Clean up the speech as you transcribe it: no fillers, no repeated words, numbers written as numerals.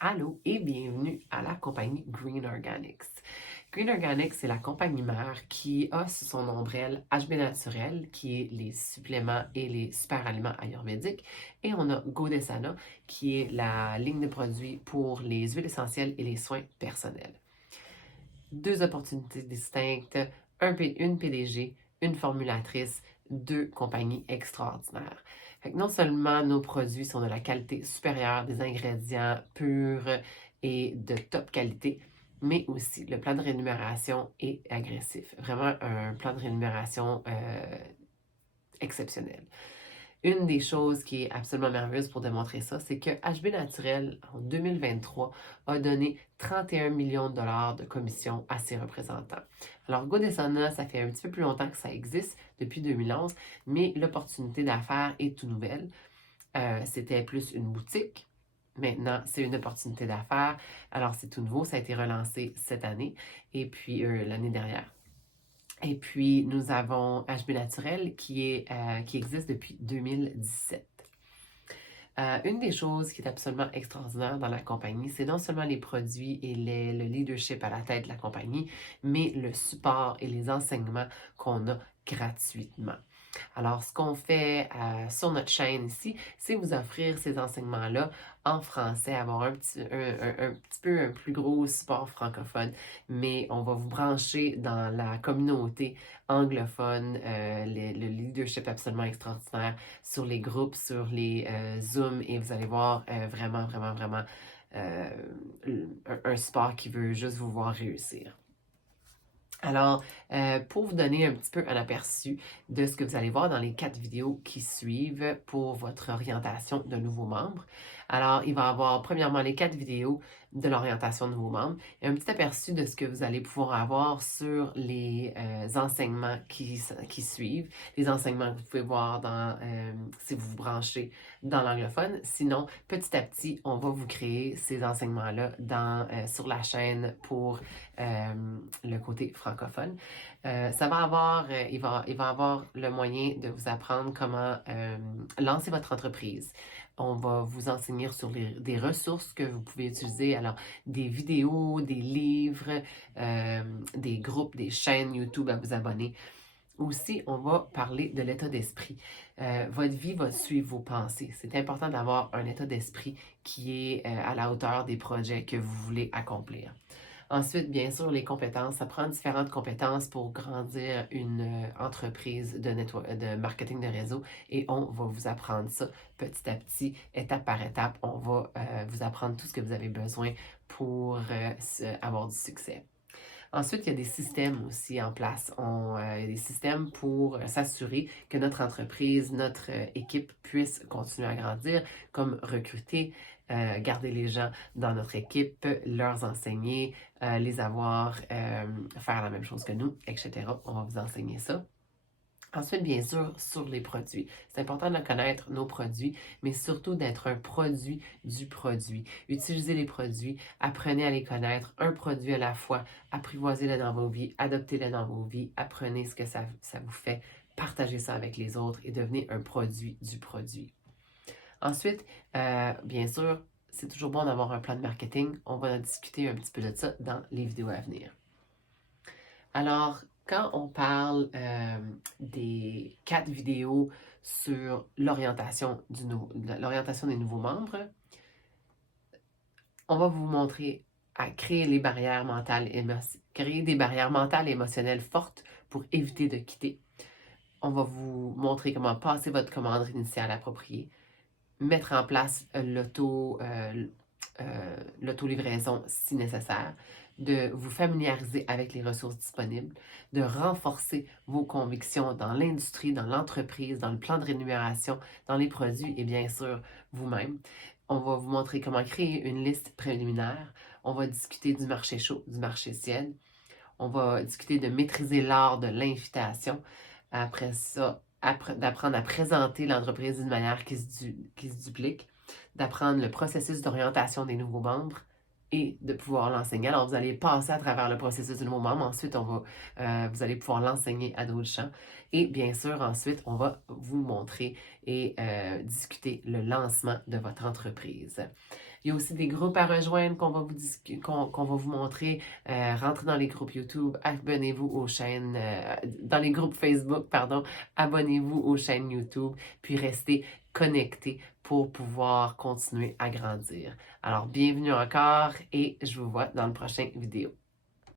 Allô et bienvenue à la compagnie Green Organics. Green Organics, c'est la compagnie mère qui a sous son ombrelle HB Naturel, qui est les suppléments et les super aliments ayurvédiques. Et on a Godesana, qui est la ligne de produits pour les huiles essentielles et les soins personnels. Deux opportunités distinctes, une PDG, une formulatrice, deux compagnies extraordinaires. Fait que non seulement nos produits sont de la qualité supérieure, des ingrédients purs et de top qualité, mais aussi le plan de rémunération est agressif. Vraiment un plan de rémunération exceptionnel. Une des choses qui est absolument merveilleuse pour démontrer ça, c'est que HB Naturel, en 2023, a donné 31 millions de dollars de commission à ses représentants. Alors, Godesana, ça fait un petit peu plus longtemps que ça existe, depuis 2011, mais l'opportunité d'affaires est tout nouvelle. C'était plus une boutique. Maintenant, c'est une opportunité d'affaires. Alors, c'est tout nouveau. Ça a été relancé cette année et puis l'année dernière. Et puis, nous avons HB Naturel qui existe depuis 2017. Une des choses qui est absolument extraordinaire dans la compagnie, c'est non seulement les produits et le leadership à la tête de la compagnie, mais le support et les enseignements qu'on a gratuitement. Alors, ce qu'on fait sur notre chaîne ici, c'est vous offrir ces enseignements-là en français, avoir un petit peu un plus gros support francophone, mais on va vous brancher dans la communauté anglophone, le leadership absolument extraordinaire sur les groupes, sur les Zooms, et vous allez voir vraiment euh, un support qui veut juste vous voir réussir. Alors, pour vous donner un petit peu un aperçu de ce que vous allez voir dans les 4 vidéos qui suivent pour votre orientation de nouveaux membres. Alors, il va y avoir premièrement les 4 vidéos de l'orientation de nouveaux membres et un petit aperçu de ce que vous allez pouvoir avoir sur les enseignements qui suivent, les enseignements que vous pouvez voir si vous vous branchez dans l'anglophone. Sinon, petit à petit, on va vous créer ces enseignements-là sur la chaîne pour le côté francophone. Ça va avoir, il va avoir le moyen de vous apprendre comment lancer votre entreprise. On va vous enseigner sur des ressources que vous pouvez utiliser, alors des vidéos, des livres, des groupes, des chaînes YouTube à vous abonner. Aussi, on va parler de l'état d'esprit. Votre vie va suivre vos pensées. C'est important d'avoir un état d'esprit qui est à la hauteur des projets que vous voulez accomplir. Ensuite, bien sûr, les compétences. Ça prend différentes compétences pour grandir une entreprise de marketing de réseau et on va vous apprendre ça petit à petit, étape par étape. On va vous apprendre tout ce que vous avez besoin pour avoir du succès. Ensuite, il y a des systèmes aussi en place. Il y a des systèmes pour s'assurer que notre entreprise, notre équipe puisse continuer à grandir, comme recruter, garder les gens dans notre équipe, leur enseigner, les avoir, faire la même chose que nous, etc. On va vous enseigner ça. Ensuite, bien sûr, sur les produits. C'est important de connaître nos produits, mais surtout d'être un produit du produit. Utilisez les produits, apprenez à les connaître, un produit à la fois, apprivoisez-le dans vos vies, adoptez-le dans vos vies, apprenez ce que ça vous fait, partagez ça avec les autres et devenez un produit du produit. Ensuite, bien sûr, c'est toujours bon d'avoir un plan de marketing. On va en discuter un petit peu de ça dans les vidéos à venir. Alors, quand on parle des 4 vidéos sur l'orientation des nouveaux membres, on va vous montrer à créer des barrières mentales et émotionnelles fortes pour éviter de quitter. On va vous montrer comment passer votre commande initiale appropriée, mettre en place l'auto-livraison si nécessaire, de vous familiariser avec les ressources disponibles, de renforcer vos convictions dans l'industrie, dans l'entreprise, dans le plan de rémunération, dans les produits et bien sûr vous-même. On va vous montrer comment créer une liste préliminaire. On va discuter du marché chaud, du marché tiède. On va discuter de maîtriser l'art de l'invitation. Après ça, d'apprendre à présenter l'entreprise d'une manière qui se duplique, d'apprendre le processus d'orientation des nouveaux membres et de pouvoir l'enseigner. Alors, vous allez passer à travers le processus du nouveau membre. Ensuite, vous allez pouvoir l'enseigner à d'autres gens. Et bien sûr, ensuite, on va vous montrer et discuter le lancement de votre entreprise. Il Il y a aussi des groupes à rejoindre qu'on va vous montrer. Rentrez dans les groupes YouTube, abonnez-vous aux chaînes, dans les groupes Facebook, pardon, abonnez-vous aux chaînes YouTube, puis restez connectés pour pouvoir continuer à grandir. Alors, bienvenue encore et je vous vois dans le prochain vidéo.